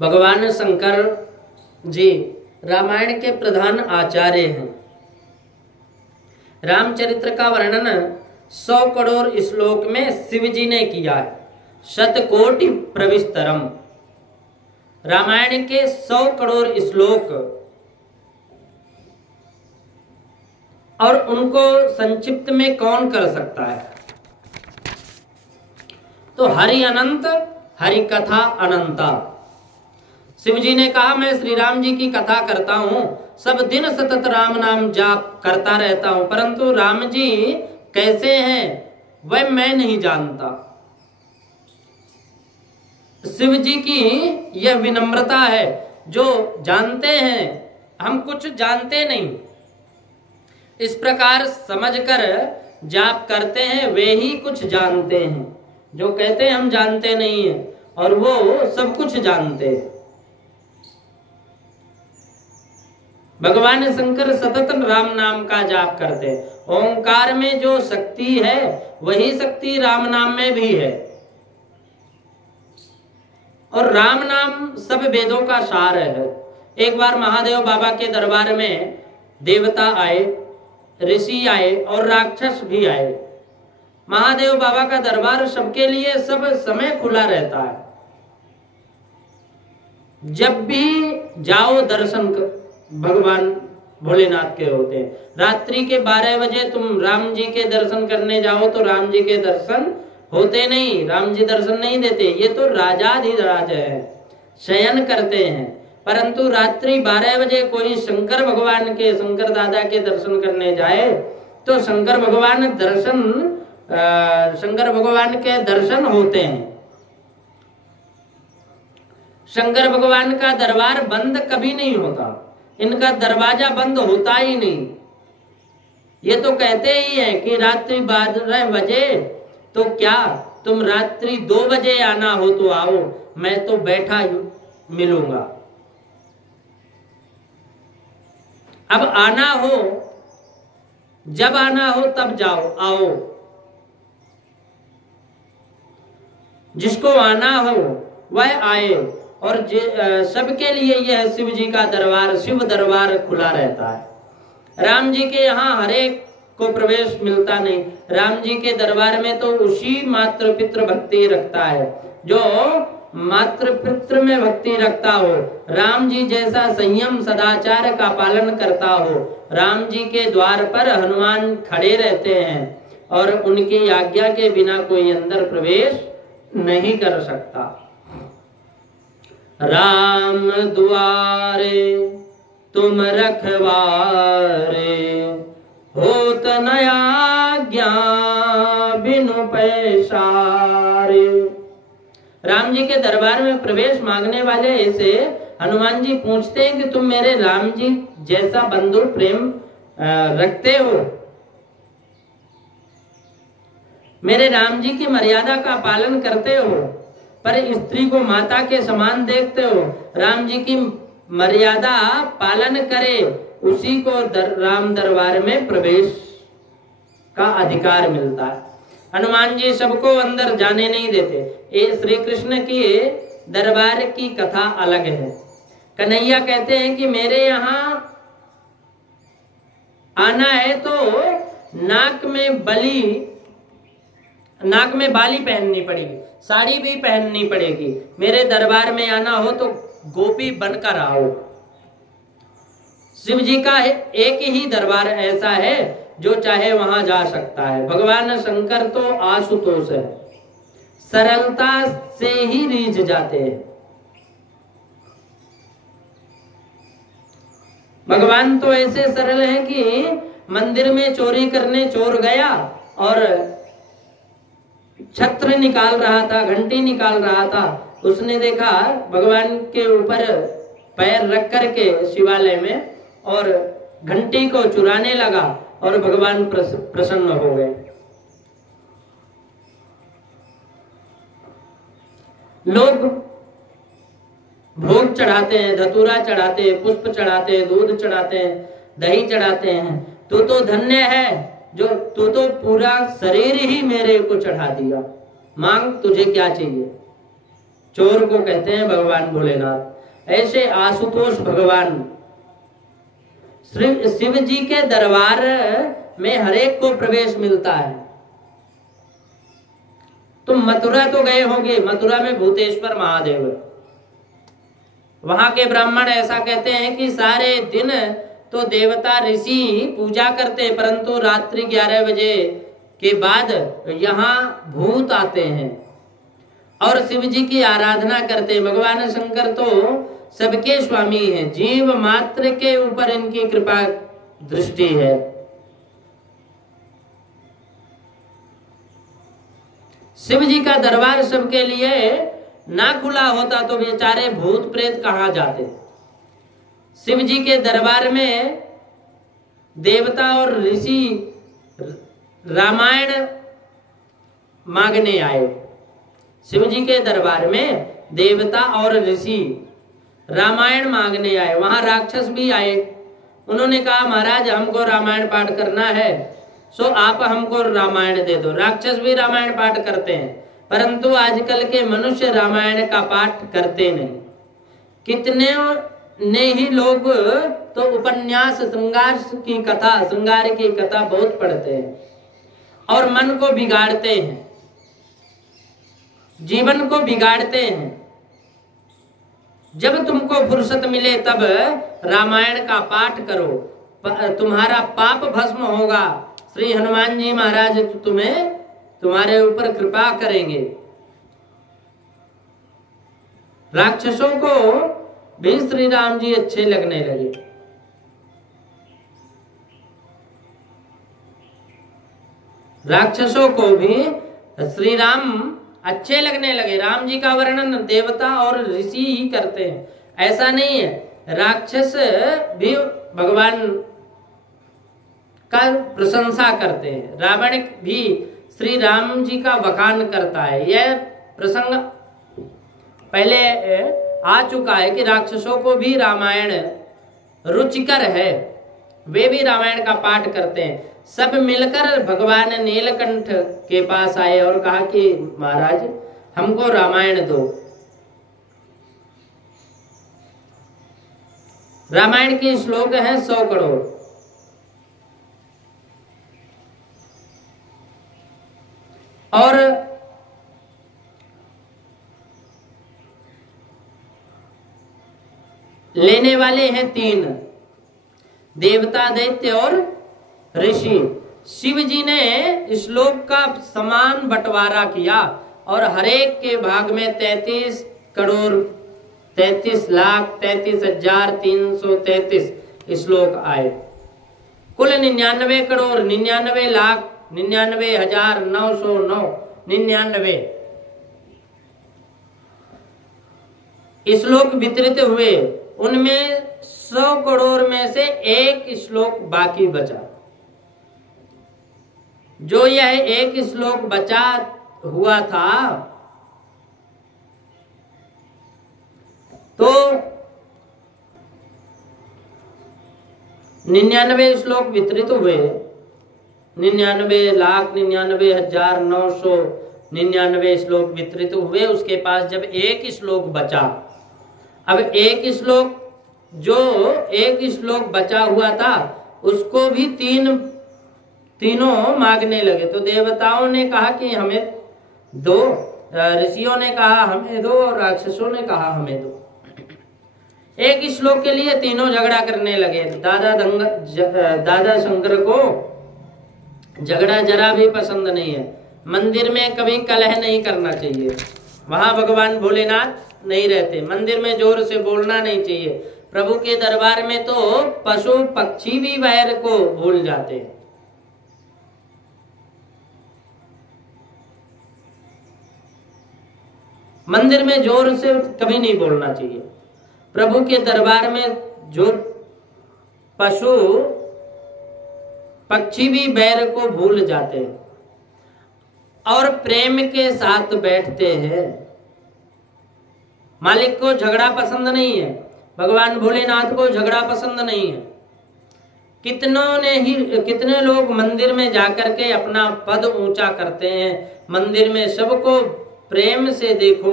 भगवान शंकर जी रामायण के प्रधान आचार्य हैं। रामचरित्र का वर्णन 100 करोड़ श्लोक में शिव जी ने किया है। शतकोटि प्रविस्तरम, रामायण के 100 करोड़ श्लोक और उनको संक्षिप्त में कौन कर सकता है। तो हरि अनंत, हरि कथा अनंता। शिव जी ने कहा मैं श्री राम जी की कथा करता हूं, सब दिन सतत राम नाम जाप करता रहता हूं, परंतु राम जी कैसे हैं वह मैं नहीं जानता। शिव जी की यह विनम्रता है, जो जानते हैं हम कुछ जानते नहीं, इस प्रकार समझकर जाप करते हैं, वे ही कुछ जानते हैं। जो कहते हैं हम जानते नहीं हैं और वो सब कुछ जानते हैं। भगवान शंकर सतत राम नाम का जाप करते हैं। ओंकार में जो शक्ति है वही शक्ति राम नाम में भी है, और राम नाम सब वेदों का सार है। एक बार महादेव बाबा के दरबार में देवता आए, ऋषि आए और राक्षस भी आए। महादेव बाबा का दरबार सबके लिए सब समय खुला रहता है। जब भी जाओ दर्शन भगवान भोलेनाथ के होते हैं। रात्रि के 12 बजे तुम राम जी के दर्शन करने जाओ तो राम जी के दर्शन होते नहीं, राम जी दर्शन नहीं देते। ये तो राजाधिराज है, शयन करते हैं। परंतु रात्रि 12 बजे कोई शंकर भगवान के, शंकर दादा के दर्शन करने जाए तो शंकर भगवान के दर्शन होते हैं। शंकर भगवान का दरबार बंद कभी नहीं होता, इनका दरवाजा बंद होता ही नहीं। ये तो कहते ही है कि रात्रि 12 बजे तो क्या, तुम रात्रि 2 बजे आना हो तो आओ, मैं तो बैठा ही मिलूंगा। अब आना हो, जब आना हो तब जाओ, आओ। जिसको आना हो वह आए। और सबके लिए यह शिव जी का दरबार, शिव दरबार खुला रहता है। राम जी के यहाँ हरेक को प्रवेश मिलता नहीं। राम जी के दरबार में तो उसी मातृ पितृ भक्ति रखता है जो मातृ पितृ में भक्ति रखता हो, राम जी जैसा संयम सदाचार का पालन करता हो। राम जी के द्वार पर हनुमान खड़े रहते हैं और उनकी आज्ञा के बिना कोई अंदर प्रवेश नहीं कर सकता। राम दुआरे तुम रखवारे, होत न आज्ञा बिनु पैसारे। राम जी के दरबार में प्रवेश मांगने वाले ऐसे हनुमान जी पूछते हैं कि तुम मेरे राम जी जैसा बंधु प्रेम रखते हो, मेरे राम जी की मर्यादा का पालन करते हो, पर स्त्री को माता के समान देखते हो। राम जी की मर्यादा पालन करे उसी को राम दरबार में प्रवेश का अधिकार मिलता है। हनुमान जी सबको अंदर जाने नहीं देते। ये श्री कृष्ण की दरबार की कथा अलग है। कन्हैया कहते हैं कि मेरे यहाँ आना है तो नाक में बाली पहननी पड़ेगी, साड़ी भी पहननी पड़ेगी। मेरे दरबार में आना हो तो गोपी बनकर आओ। शिव जी का एक ही दरबार ऐसा है जो चाहे वहां जा सकता है। भगवान शंकर तो आशुतोष है, सरलता से ही रीझ जाते हैं। भगवान तो ऐसे सरल हैं कि मंदिर में चोरी करने चोर गया और छत्र निकाल रहा था, घंटी निकाल रहा था। उसने देखा भगवान के ऊपर पैर रख करके शिवालय में और घंटी को चुराने लगा और भगवान प्रसन्न हो गए। लोग भोग चढ़ाते हैं, धतूरा चढ़ाते हैं, पुष्प चढ़ाते हैं, दूध चढ़ाते हैं, दही चढ़ाते हैं। तू तो धन्य है जो तू तो पूरा शरीर ही मेरे को चढ़ा दिया। मांग तुझे क्या चाहिए। चोर को कहते हैं भगवान भोलेनाथ। ऐसे आशुतोष भगवान शिव जी के दरबार में हरेक को प्रवेश मिलता है। तुम मथुरा तो गए होंगे, मथुरा में भूतेश्वर महादेव, वहां के ब्राह्मण ऐसा कहते हैं कि सारे दिन तो देवता ऋषि पूजा करते, परंतु रात्रि 11 बजे के बाद यहाँ भूत आते हैं और शिव जी की आराधना करते हैं। भगवान शंकर तो सबके स्वामी हैं, जीव मात्र के ऊपर इनकी कृपा दृष्टि है। शिव जी का दरबार सबके लिए ना खुला होता तो बेचारे भूत प्रेत कहाँ जाते। शिव जी के दरबार में देवता और ऋषि रामायण मांगने आए। शिव जी के दरबार में देवता और ऋषि रामायण मांगने आए। वहां राक्षस भी आए। उन्होंने कहा महाराज हमको रामायण पाठ करना है, सो आप हमको रामायण दे दो। राक्षस भी रामायण पाठ करते हैं, परंतु आजकल के मनुष्य रामायण का पाठ करते नहीं। कितने ने ही लोग तो उपन्यास श्रृंगार की कथा बहुत पढ़ते हैं और मन को बिगाड़ते हैं, जीवन को बिगाड़ते हैं। जब तुमको फुर्सत मिले तब रामायण का पाठ करो, तुम्हारा पाप भस्म होगा। श्री हनुमान जी महाराज तुम्हारे ऊपर कृपा करेंगे। राक्षसों को भी श्री राम जी अच्छे लगने लगे। राक्षसों को भी श्री राम अच्छे लगने लगे। राम जी का वर्णन देवता और ऋषि ही करते हैं, ऐसा नहीं है। राक्षस भी भगवान का प्रशंसा करते हैं। रावण भी श्री राम जी का वखान करता है। यह प्रसंग पहले आ चुका है कि राक्षसों को भी रामायण रुचिकर है, वे भी रामायण का पाठ करते हैं। सब मिलकर भगवान नीलकंठ के पास आए और कहा कि महाराज हमको रामायण दो। रामायण के श्लोक हैं 100 करोड़। और लेने वाले हैं 3 देवता, दैत्य और ऋषि। शिव जी ने श्लोक का समान बंटवारा किया और हरेक के भाग में 33 करोड़ 33 लाख 33,333 श्लोक आए। कुल 99 करोड़ 99 लाख 99,909 श्लोक वितरित हुए। उनमें 100 करोड़ में से 1 श्लोक बाकी बचा। जो यह 1 श्लोक बचा हुआ था तो 99 श्लोक वितरित हुए। 99,99,999 श्लोक वितरित हुए। उसके पास जब 1 श्लोक बचा, अब 1 श्लोक जो 1 श्लोक बचा हुआ था उसको भी तीनों मांगने लगे। तो देवताओं ने कहा कि हमें दो, ऋषियों ने कहा हमें दो और राक्षसों ने कहा हमें दो। 1 श्लोक के लिए तीनों झगड़ा करने लगे। दादा शंकर को झगड़ा जरा भी पसंद नहीं है। मंदिर में कभी कलह नहीं करना चाहिए, वहां भगवान भोलेनाथ नहीं रहते। मंदिर में जोर से बोलना नहीं चाहिए। प्रभु के दरबार में तो पशु पक्षी भी वैर को भूल जाते हैं। मंदिर में जोर से कभी नहीं बोलना चाहिए। प्रभु के दरबार में जो पशु पक्षी भी बैर को भूल जाते हैं और प्रेम के साथ बैठते हैं। मालिक को झगड़ा पसंद नहीं है, भगवान भोलेनाथ को झगड़ा पसंद नहीं है। कितने लोग मंदिर में जाकर के अपना पद ऊंचा करते हैं। मंदिर में सबको प्रेम से देखो,